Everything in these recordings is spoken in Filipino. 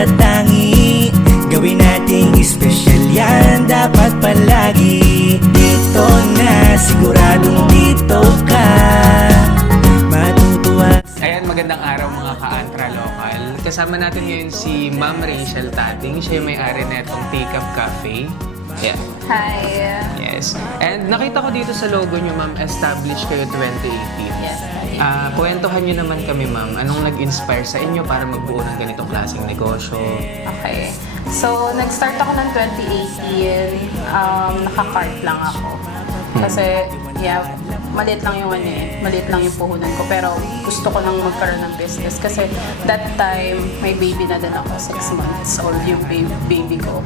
matatangi. Gawin nating espesyal yan, dapat palagi. Dito na, siguradong dito ka matutuwa. Ayan, magandang araw mga ka-Antra Local. Kasama natin ngayon si Ma'am Rachel Tating. Siya yung may-ari na itong Teacup Cafe. Yeah. Hi. Yes. And nakita ko dito sa logo nyo, Ma'am, established kayo 2018. Yes. Kwentuhan nyo naman kami, Ma'am. Anong nag-inspire sa inyo para magbuo ng ganitong klaseng negosyo? Okay. So, nag-start ako ng 2018. Naka-cart lang ako. Kasi, maliit lang yung maliit lang yung puhunan ko. Pero gusto ko nang magkaroon ng business. Kasi that time, may baby na din ako, 6 months old yung baby ko.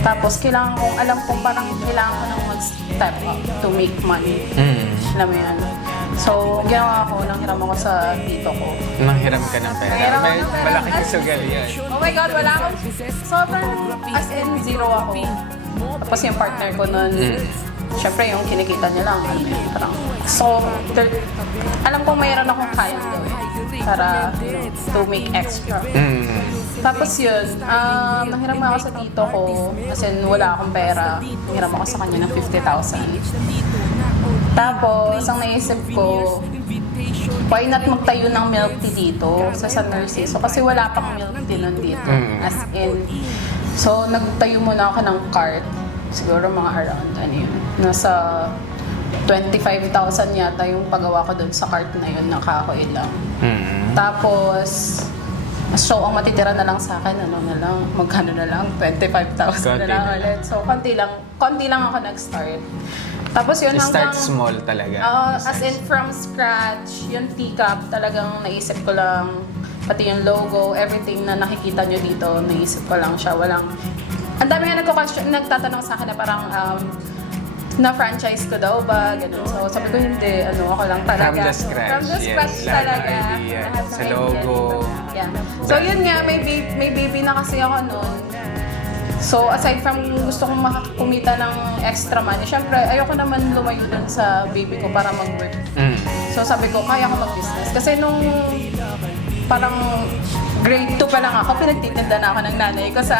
Tapos, alam kong parang kailangan ko nang mag-step up to make money. Alam mo yan. So, ginawa ko, nanghiram ako sa tito ko. Nanghiram ka ng pera? Nanghiram ako May ng pera. malaking sugal yan. Oh my God, wala akong sobrang as in zero ako. Tapos yung partner ko nun, syempre yung kinikita niya lang, alam mo yun, parang. So, alam kong mayroon akong kayang gawin para to make extra. Tapos yun, nanghiram ako sa tito ko, as in wala akong pera. Nanghiram ako sa kanya ng 50,000. Tapos, ang naisip ko, why not magtayo ng milk tea dito sa San Narciso? Kasi wala pang milk tea nun dito. As in, so nagtayo muna ako ng cart. Siguro mga around, nasa 25,000 yata yung paggawa ko dun sa cart na yun, ng kahoy lang. Tapos, so ang matitira na lang sa akin, magkano na lang? 25,000 na lang ulit. So, konti lang ako nag-start. Tapos yun Start hanggang... small talaga. As in from scratch, yung teacup, talagang naisip ko lang, pati yung logo, everything na nakikita nyo dito, naisip ko lang siya. Ang dami nga nagtatanong sa akin na parang, na-franchise ko daw ba? Ganun. So sabi ko hindi, ako lang talaga. From the scratch. From the scratch talaga. Idea, Lahat ng sa idea logo. dito. Yeah. So yun nga, may baby na kasi ako noon. So, aside from gusto kong makakumita ng extra money, syempre, ayoko naman lumayo dun sa baby ko para mag-work. So, sabi ko, kaya ko mag-business. Kasi nung parang grade 2 pa lang ako, pinagtitinda na ako ng nanay ko sa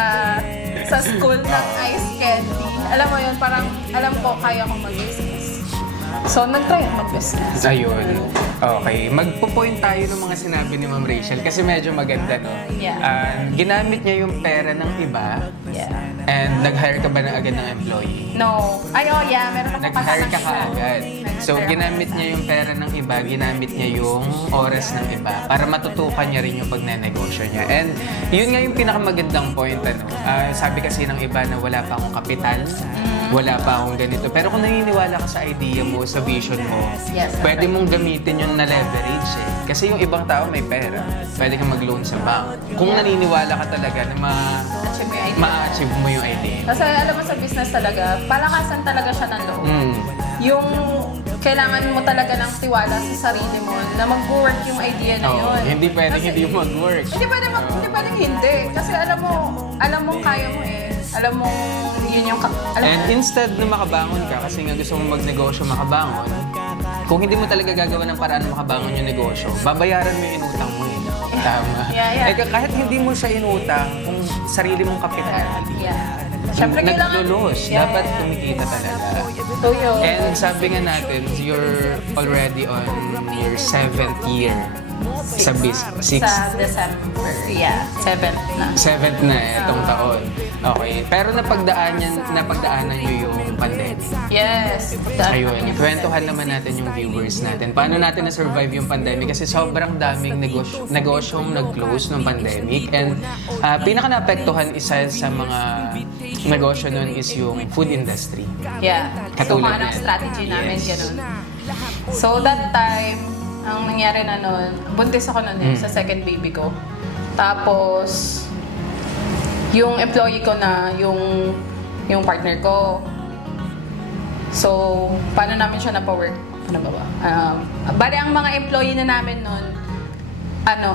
school ng ice candy. Alam mo yun, parang alam ko, kaya ko mag-business. So, nag-try ako mag-business. Ayun. Okay. Magpo-point tayo ng mga sinabi ni Ma'am Rachel kasi medyo maganda, no? Yeah. Ginamit niya yung pera ng iba. Yeah. And nag-hire ka ba na agad ng employee? No. Meron akong Nag-hire ka kasama. kaagad. So, ginamit niya yung pera ng iba, ginamit niya yung oras ng iba para matutukan niya rin yung pagnenegosyo niya. And yun nga yung pinakamagandang point, sabi kasi ng iba na wala pa akong kapital, wala pa akong ganito. Pero kung naniniwala ka sa idea mo, sa vision mo, Yes, pwede mong gamitin yung na-leverage eh. Kasi yung ibang tao may pera, pwede kang mag-loan sa bank. Kung naniniwala ka talaga na ma-achieve mo yung idea. Kasi alam mo sa business talaga, palakasan talaga siya ng loob. Yung kailangan mo talaga ng tiwala sa sarili mo na mag-work yung idea na yun. Hindi pwedeng Kasi hindi mag-work. Hindi pwedeng hindi. Kasi alam mo kaya mo eh. Alam mo yun yung... And instead na makabangon ka, kasi nga gusto mong magnegosyo makabangon, kung hindi mo talaga gagawa ng paraan na makabangon yung negosyo, babayaran mo yung inutang mo eh. Tama. Yeah. Kahit hindi mo siya inutang, kung sarili mong kapital, Siyempre kailangan... naglulos, dapat kumikita talaga. Ito yun. And sabi nga natin, you're already on your 7th year sa business. Sa December. Yeah, 7th na. 7th na itong taon. Okay. Pero napagdaanan nyo yung pandemic. Yes. Ayun, kwentuhan naman natin yung viewers natin. Paano natin na-survive yung pandemic? Kasi sobrang daming negosyong nag-close ng pandemic. And pinaka-naapektuhan isa sa mga negosyo nun is yung food industry. Yeah. So, Katulad ang yan. strategy namin, Yes. ganun. So, that time, ang nangyari na nun, buntis ako nun sa second baby ko. Tapos, yung employee ko na, yung partner ko. So, paano namin siya napawork? Ano ba? Bali, ang mga employee na namin nun,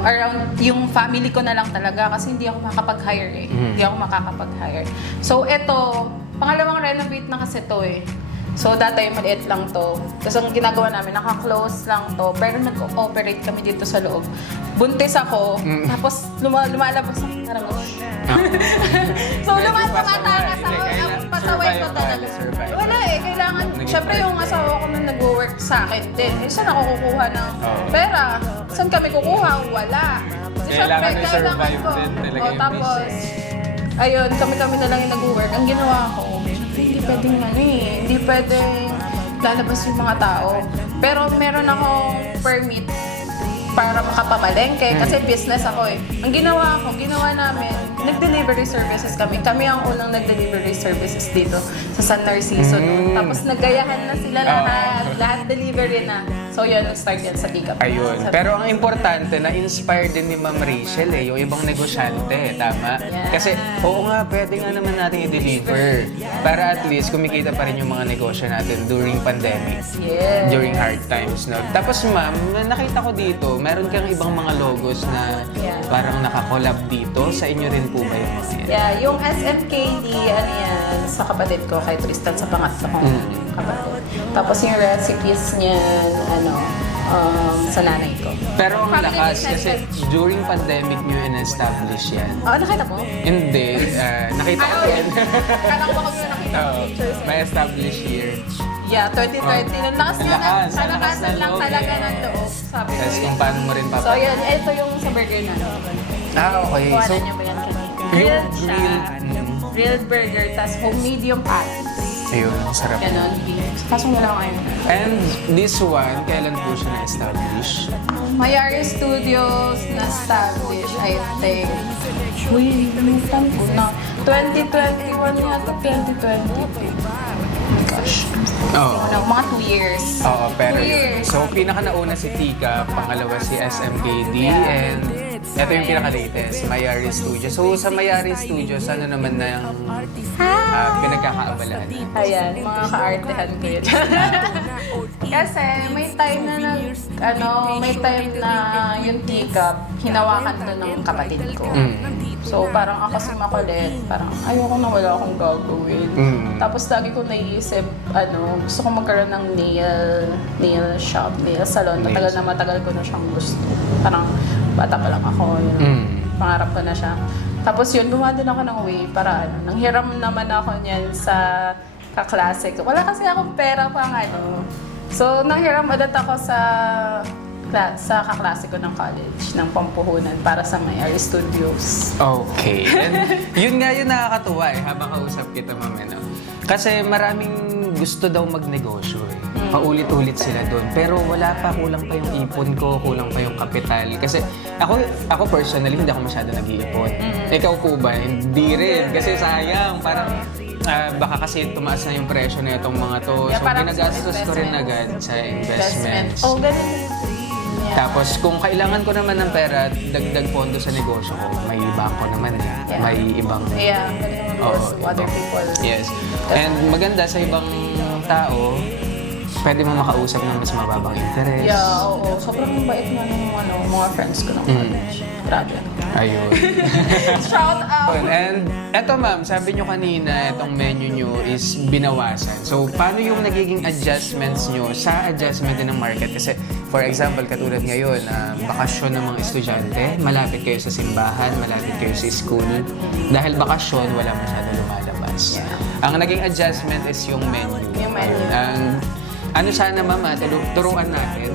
around yung family ko na lang talaga kasi hindi ako makakapag-hire eh. Hindi ako makakapag-hire. So, eto, pangalawang renovate na kasi to eh. So, dati maliit lang to. Tapos ang ginagawa namin, naka-close lang to. Pero nag-ooperate kami dito sa loob. Buntis ako, tapos lumalabas ako. So, lumatakas ako. Ang pasaway ko talaga. Wala eh, kailangan, syempre yung asawa ko na nag-work sa akin din. Eh, saan ako kukuha ng pera? Saan kami kukuha? Wala. Kasi Kailangan syempre, i-survive ko. din talaga yung Tapos, business. ayun, kami na lang yung nag-work. Ang ginawa ko, hindi pwedeng hindi pwedeng lalabas yung mga tao. Pero meron akong permit para makapamalengke kasi business ako eh. Ang ginawa namin, nag-delivery services kami. Kami ang unang nag-delivery services dito sa San Narciso noon. Tapos nagayahan na sila lahat. Lahat delivery na. So yun, nag-start yan sa Tika. Ayun. Pero ang importante, na-inspire din ni Ma'am Rachel yung ibang negosyante, tama? Yeah. Kasi, oo nga, pwede nga naman natin i-deliver. Para at least kumikita pa rin yung mga negosyo natin during pandemic. Yes. During hard times, no? Tapos ma'am, nakita ko dito, meron kang ibang mga logos na parang nakakolab dito. Sa inyo rin po ba yung mga yan? Yeah, yung SMKD, ano yan, sa kapatid ko, kay Tristan, sa pangatlo kong kapatid. Tapos yung recipes niyan, sa nanay ko. Pero ang Family lakas business. kasi during pandemic nyo in-establish yan. Nakita mo? Hindi, nakita ko yan. Kala ko baka mo nakita mo Oo, pictures. may established year. Yeah, 2013. Ang lakas nga na, Lakas, ang lakas kalakasan ng lang loob, talaga eh. ng loob. Sabi ko Tapos yun. kung paano mo rin So papagawa. yan, ito yung sa burger na. Okay. Kuha So, na niyo ba yan kanina? yung Grilled siya. grilled, Grilled burger, tas home medium patties. ayun, sarap. Ganon, beef. Kaso wala kayo. And this one, kailan po siya na-establish? Mayari Studios na-establish, I think. Uy, lumitan ko na. 2021 yata, 2022. Gosh. Oo. Mga 2 years. Oo, pero 2 years. so pinaka nauna si Tika, pangalawa si SMKD, and ito yung pinaka-latest, Mayari Studios. So sa Mayari Studios, ano naman na yung pinagkakaabalahan? Ayan, mga ka-artehan ko yun. Kasi may time na may time na yung teacup, hinawakan to ng kapatid ko. So parang ako si makulit, parang ayoko na wala akong gagawin. Tapos lagi ko naiisip, gusto ko magkaroon ng nail shop, nail salon. Matagal ko na siyang gusto. Parang bata pa lang ako, pangarap ko na siya. Tapos yun, gumawa din ako ng way para nanghiram naman ako niyan sa kaklase ko. Wala kasi akong pera pang So, nanghiram ulit ako sa kaklase ko ng college, ng pampuhunan para sa Mayari Studios. Okay. And yun nga yung nakakatuwa habang kausap kita, Ma'am. Kasi maraming gusto daw magnegosyo Paulit-ulit sila doon. Pero wala pa, kulang pa yung ipon ko, kulang pa yung kapital. Kasi ako personally, hindi ako masyado nag-iipon. Ikaw po ba? Hindi rin. Kasi sayang, parang baka kasi tumaas na yung presyo na itong mga to. Yeah, So, parang ginagastos ko rin investment. agad sa investments. Oh, ganun. Yeah. Tapos kung kailangan ko naman ng pera, dagdag pondo sa negosyo ko, may bangko naman Yeah. May ibang... Yeah, ganun Oo. to other people. Yes. And maganda sa ibang tao, pwede mo makausap ng mas mababang interest. Yeah, oo. Sobrang bait nga ng mga friends ko ng college. Grabe. Ayun. Shout out! And eto ma'am, sabi nyo kanina, itong menu nyo is binawasan. So, paano yung nagiging adjustments nyo sa adjustment din ng market? Kasi, for example, katulad ngayon, bakasyon ng mga estudyante, malapit kayo sa simbahan, malapit kayo sa school. Dahil bakasyon, wala masyado lumalabas. Ang naging adjustment is yung menu. Yung menu. Ano sana mama, turuan natin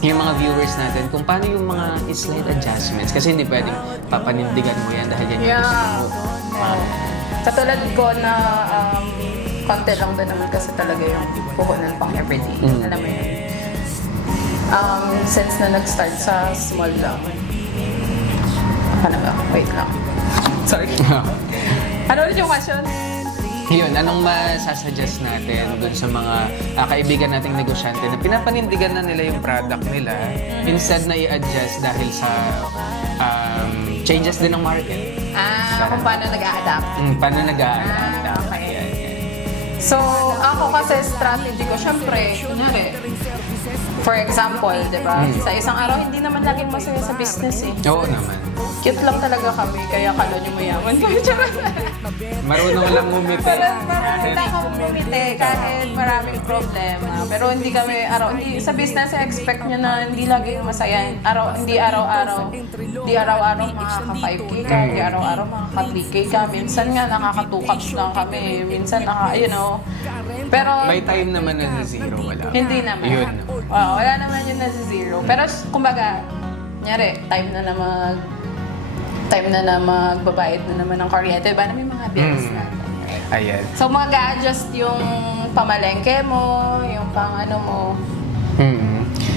yung mga viewers natin kung paano yung mga slight adjustments. Kasi hindi pwedeng papanindigan mo yan dahil yan yung gusto mo. Katulad ko na konti lang din naman kasi talaga yung puhunan pang everyday. Alam mo yun. Since na nag-start sa small lang. Ano ba? Wait lang. Sorry. Ano ulit yung question? Yun, anong masasuggest natin dun sa mga kaibigan nating negosyante na pinapanindigan na nila yung product nila instead na i-adjust dahil sa changes din ng market? Kung paano nag-a-adapt. Paano nag-a-adapt? Okay. So, ako kasi strategy ko, syempre, kunyari, For example, di ba? Sa isang araw, hindi naman laging masaya sa business eh. Oo naman. Cute lang talaga kami, kaya kala nyo mayaman kami. Marunong lang ngumiti. Hindi ako bumiti kahit maraming problema. Pero hindi kami sa business, expect nyo na hindi laging masaya. Hindi araw-araw makaka 5K ka, hindi araw-araw makaka 3K ka. Minsan nga nakaka 2 cups lang kami. Minsan Pero May time naman na sa zero, wala. hindi naman. Yun. Wala naman yun na zero. Pero kumbaga, nyari, time na magbabayad na naman ng kuryente. Ba na may mga bills na. Ayan. So, mag-a-adjust yung pamalengke mo, yung pang-ano mo.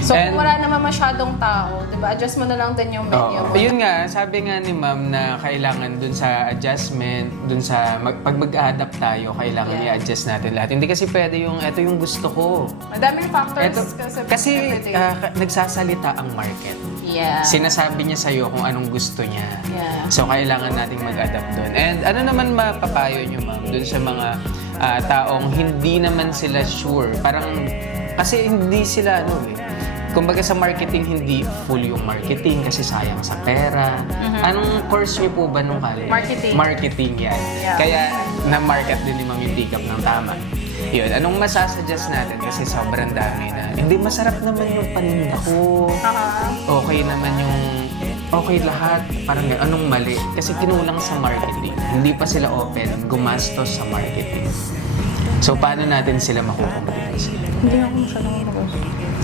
So, kung wala naman masyadong tao, diba, adjust mo na lang din yung menu mo. Yun nga, sabi nga ni ma'am na kailangan dun sa adjustment, dun sa pag mag-adapt tayo, kailangan i-adjust natin lahat. Hindi kasi pwede ito yung gusto ko. Madaming factors Kasi nagsasalita ang market. Yeah. Sinasabi niya sa'yo kung anong gusto niya. Yeah. So, kailangan nating mag-adapt dun. And ano naman mapapayo niyo, ma'am, dun sa mga taong hindi naman sila sure. Parang, kasi hindi sila, kumbaga sa marketing, hindi full yung marketing kasi sayang sa pera. Anong course niyo po ba nung college? Marketing. Marketing yan. Yeah. Kaya na-market din ni Ma'am yung Tikap ng tama. Yun, anong masasuggest natin? Kasi sobrang dami na. Hindi, masarap naman yung paninda ko. Okay naman okay lahat. Parang anong mali? Kasi kinulang sa marketing. Hindi pa sila open, gumastos sa marketing. So, paano natin sila makukumpit? Hindi ako masyadong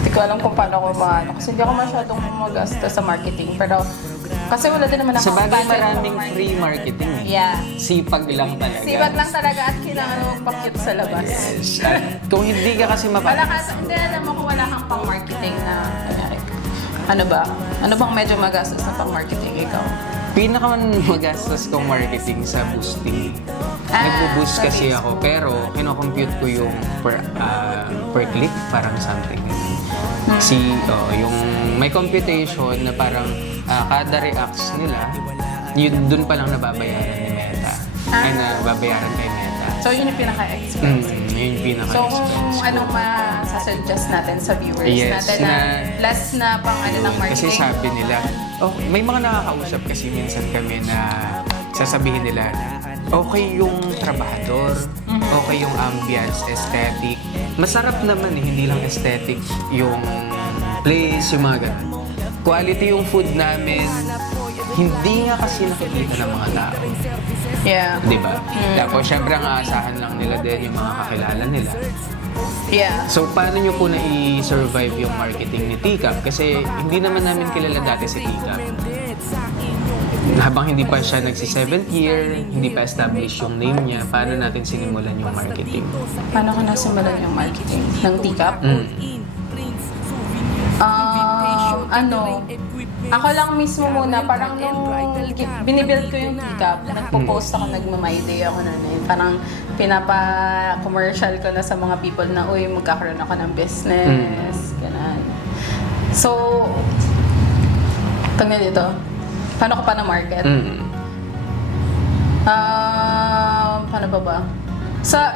Hindi ko alam kung paano ako kasi hindi ako masyadong magasta sa marketing. Pero, kasi wala din naman ako. Sa bagay, maraming free marketing. Yeah. Sipag lang talaga. Sipag lang talaga at kailangan mo magpa-cute sa labas. Yes. At kung hindi ka kasi Hindi alam mo kung wala kang pang-marketing na, ano ba? Ano bang medyo magastos na pang-marketing ikaw? Pinaka-magastos kong marketing sa boosting. Nagbo-boost kasi ako, pero kino-compute ko yung per click, parang something. Yung may computation na parang kada reacts nila, yun dun pa lang nababayaran ni Meta. Ay, nababayaran kay Meta. So, yun yung pinaka-expensive. Yun yung So, pinaka-expensive. kung anong masasuggest natin sa viewers Yes, natin na less na pang ng marketing. Kasi sabi nila, may mga nakakausap kasi minsan kami na sasabihin nila, okay yung trabahador, okay yung ambience, aesthetic. Masarap naman hindi lang aesthetic yung place, yung mga ganun. Quality yung food namin, hindi nga kasi nakikita ng mga tao. Yeah. Di ba? Tapos syempre ang aasahan lang nila din yung mga kakilala nila. Yeah. So, paano nyo po na i-survive yung marketing ni Tikap? Kasi hindi naman namin kilala dati si Tikap. Habang hindi pa siya nagsi-7th year, hindi pa established yung name niya, paano natin sinimulan yung marketing? Paano ka nasimulan yung marketing ng Tikap? Ako lang mismo muna, parang nung binibuild ko yung Tikap, nagpo-post ako, nagma-my day ako na yun. Parang pinapa-commercial ko na sa mga people na, uy, magkakaroon ako ng business, ganun. So, dito, paano ko pa na-market? Paano ba?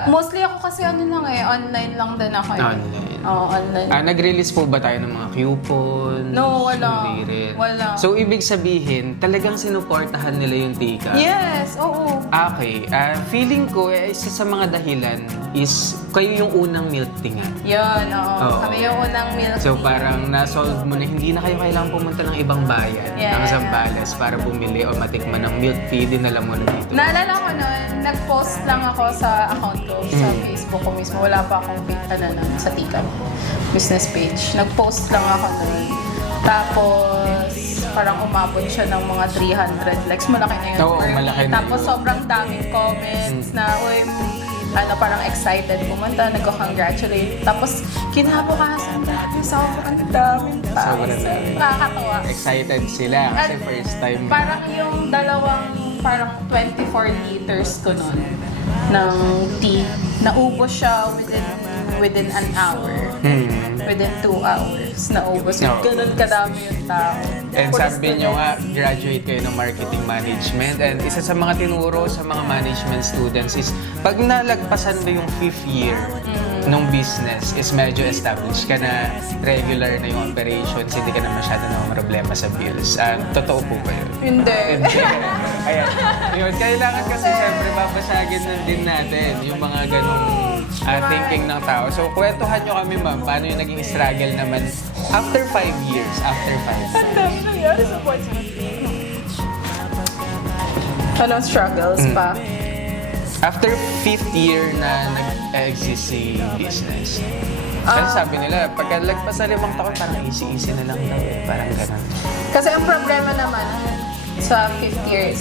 Mostly ako kasi online lang din ako. Online. Oo, online. Nag-release po ba tayo ng mga coupons? No, wala. Hindi rin. Wala. So, ibig sabihin, talagang sinuportahan nila yung Tikap? Yes, oo. Okay. Feeling ko, isa sa mga dahilan is kayo yung unang milk tea nga. Yun, oo. Kami yung unang milk tea. So, parang na-solve mo na hindi na kayo kailangan pumunta ng ibang bayan, ng Zambales, para bumili o matikman ng milk tea, dinala mo na dito. Naalala ko nun, nag-post lang ako sa account ko, sa Facebook ko mismo. Wala pa akong sa Tikap business page. Nag-post lang ako nun. Tapos, parang umabot siya ng mga 300 likes. Malaki na yun. Oo, malaki na Tapos, yun. sobrang daming comments na, uy, parang excited pumunta, nagko-congratulate. Tapos, kinabukasan natin, sobrang daming tao. Sobrang dami. Nakakatawa. Excited sila kasi first time. Parang yung parang 24 liters ko nun ng tea, naubos siya within an hour. Within 2 hours, naubos. No. Ganun kadami yung tao. And sabi nyo nga, graduate kayo ng marketing management. And isa sa mga tinuro sa mga management students is, pag nalagpasan mo yung 5th year, nung business is medyo established ka na, regular na yung operations, hindi ka na masyado na problema sa bills. Totoo po ba yun? Hindi. Ayan. Yun, kailangan kasi siyempre babasagin na din natin yung mga ganong thinking ng tao. So, kwentuhan nyo kami, ma'am, paano yung naging struggle naman after 5 years? Ang dami nangyari sa voice. Anong struggles pa? After 5th year na nag-exist si business, kasi sabi nila, pagka lagpas sa 5 taon, parang easy-easy na lang daw eh. Parang ganun. Kasi ang problema naman sa 5th year,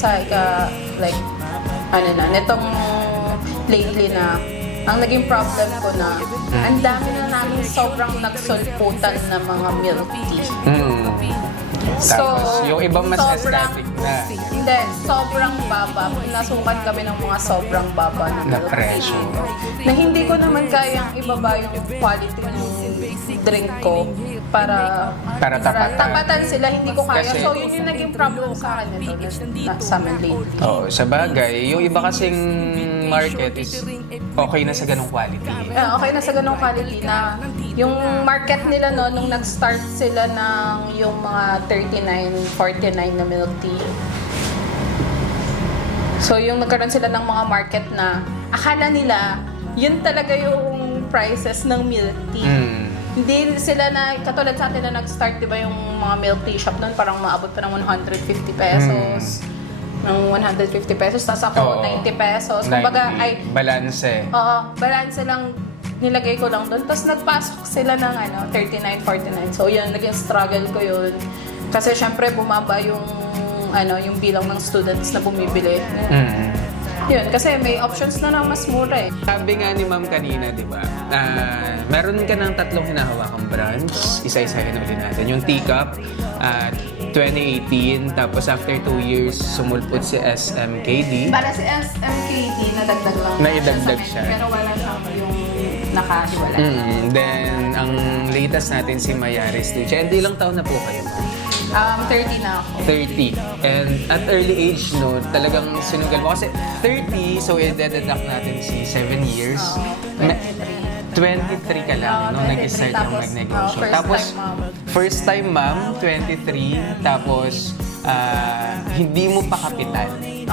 nitong lately na, ang naging problem ko na, ang dami na namin sobrang nagsulputan na mga milk tea. Tapos, yung ibang mas sobrang- aesthetic na. Hindi, sobrang baba. Nasukat kami ng mga sobrang baba na Na milk presyo. tea. Na hindi ko naman kayang ibaba yung quality ng drink ko para tapatan sila. Hindi ko kaya. Kasi- So, yun yung naging problem sa akin nito sa amin lately. Oo, sa bagay, yung iba kasing market is okay na sa ganong quality. Okay na sa ganong quality na yung market nila no, nung nag-start sila ng yung mga 39, 49 na milk tea. So yung nagkaroon sila ng mga market na akala nila yun talaga yung prices ng milk tea. Hindi sila na, katulad sa atin na nag-start, di ba yung mga milk tea shop nun, parang maabot pa ng 150 pesos. Ng 150 pesos, tapos ako Oo. 90 pesos. Kumbaga, Balanse. oo, balance lang nilagay ko lang doon. Tapos nagpasok sila ng 39, 49. So yun, naging struggle ko yun. Kasi syempre bumaba yung yung bilang ng students na bumibili. Yun, kasi may options na mas mura eh. Sabi nga ni ma'am kanina, di ba, meron ka ng 3 hinahawakang brands. Isa-isahin ulit natin. Yung Teacup, 2018, tapos after 2 years, sumulpot si SMKD. Para si SMKD, nadagdag lang. Naidagdag siya. Pero wala siyang yung nakahiwalay. Then, ang latest natin si Mayaris Studio. Hindi lang taon na po kayo. 30 na ako. 30. And at early age, no, talagang sinugal mo. Kasi 30, so i-deduct natin si 7 years. 23 ka lang, no, nag-start yung magnegosyo. Tapos, first time ma'am, 23. Tapos, hindi mo pa kapital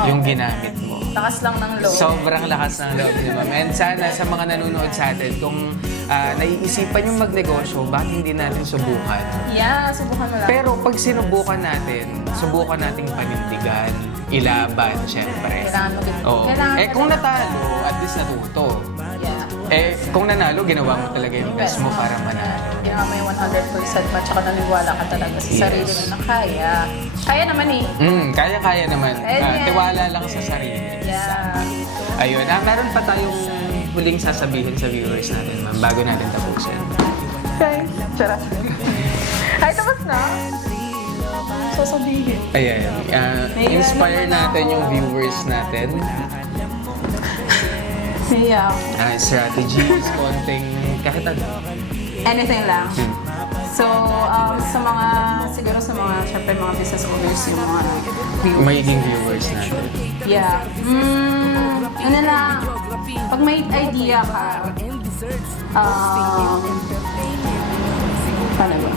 yung ginamit mo. Lakas lang ng loob. Sobrang lakas ng loob ni ma'am. And sana sa mga nanonood sa atin, kung naiisipan yung magnegosyo, bakit hindi natin subukan? Yeah, subukan mo lang. Pero pag sinubukan natin, subukan nating panindigan, ilaban, syempre. Kailangan mo din. Oo. Kung natalo, at least natuto. Yeah. Kung nanalo, ginawa mo talaga yung best mo para manalo. Ginawa mo yung 100% pa, tsaka naniwala ka talaga sa sarili mo na kaya. Kaya naman eh. Kaya-kaya naman. Ayan. Tiwala lang sa sarili. Yeah. Ayun. Meron pa tayong huling sasabihin sa viewers natin, ma'am, bago natin tapusin. Thanks. Charot. Ay, tapos na? Sasabihin. Ayan. Inspire natin yung viewers natin. Yeah. Strategies, konting kahit ano. Anything lang. So, siguro sa mga, syempre mga business owners, yung mga viewers. Magiging viewers natin. Yeah. Ano lang, pag may idea ka, paano ba?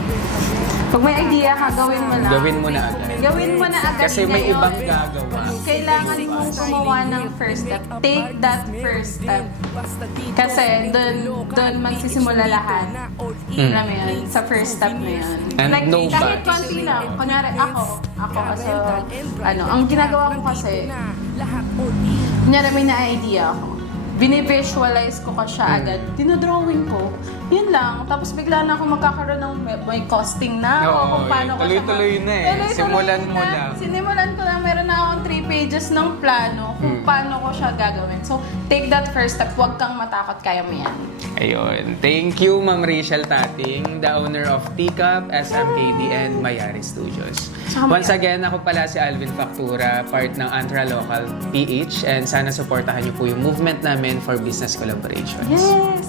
Pag may idea ka, gawin mo na. Gawin mo na agad. Gawin mo na agad. Kasi may ngayon. ibang gagawa. Kailangan mong gumawa ng first step. Take that first step. Kasi doon magsisimula lahat. Alam mo yun, sa first step na yun. And no kahit backs. konti lang. Kunyari ako kasi, ang ginagawa ko kasi, kunyari may na-idea ako. Bini-visualize ko siya agad. Dinodrawing ko. Yun lang. Tapos bigla na ako magkakaroon ng may costing na. Oo, kung paano ko siya tuloy-tuloy na eh. Tuloy-tuloy Simulan mo na. lang. Sinimulan ko lang. Meron na akong 3 pages ng plano kung paano ko siya gagawin. So, take that first step. Huwag kang matakot. Kaya mo yan. Ayun. Thank you, Ma'am Rachel Tating, the owner of Teacup, SMKD, and Mayaris Studios. Once again, ako pala si Alvin Factura, part ng Antra Local PH, and sana supportahan niyo po yung movement namin for business collaborations. Yes!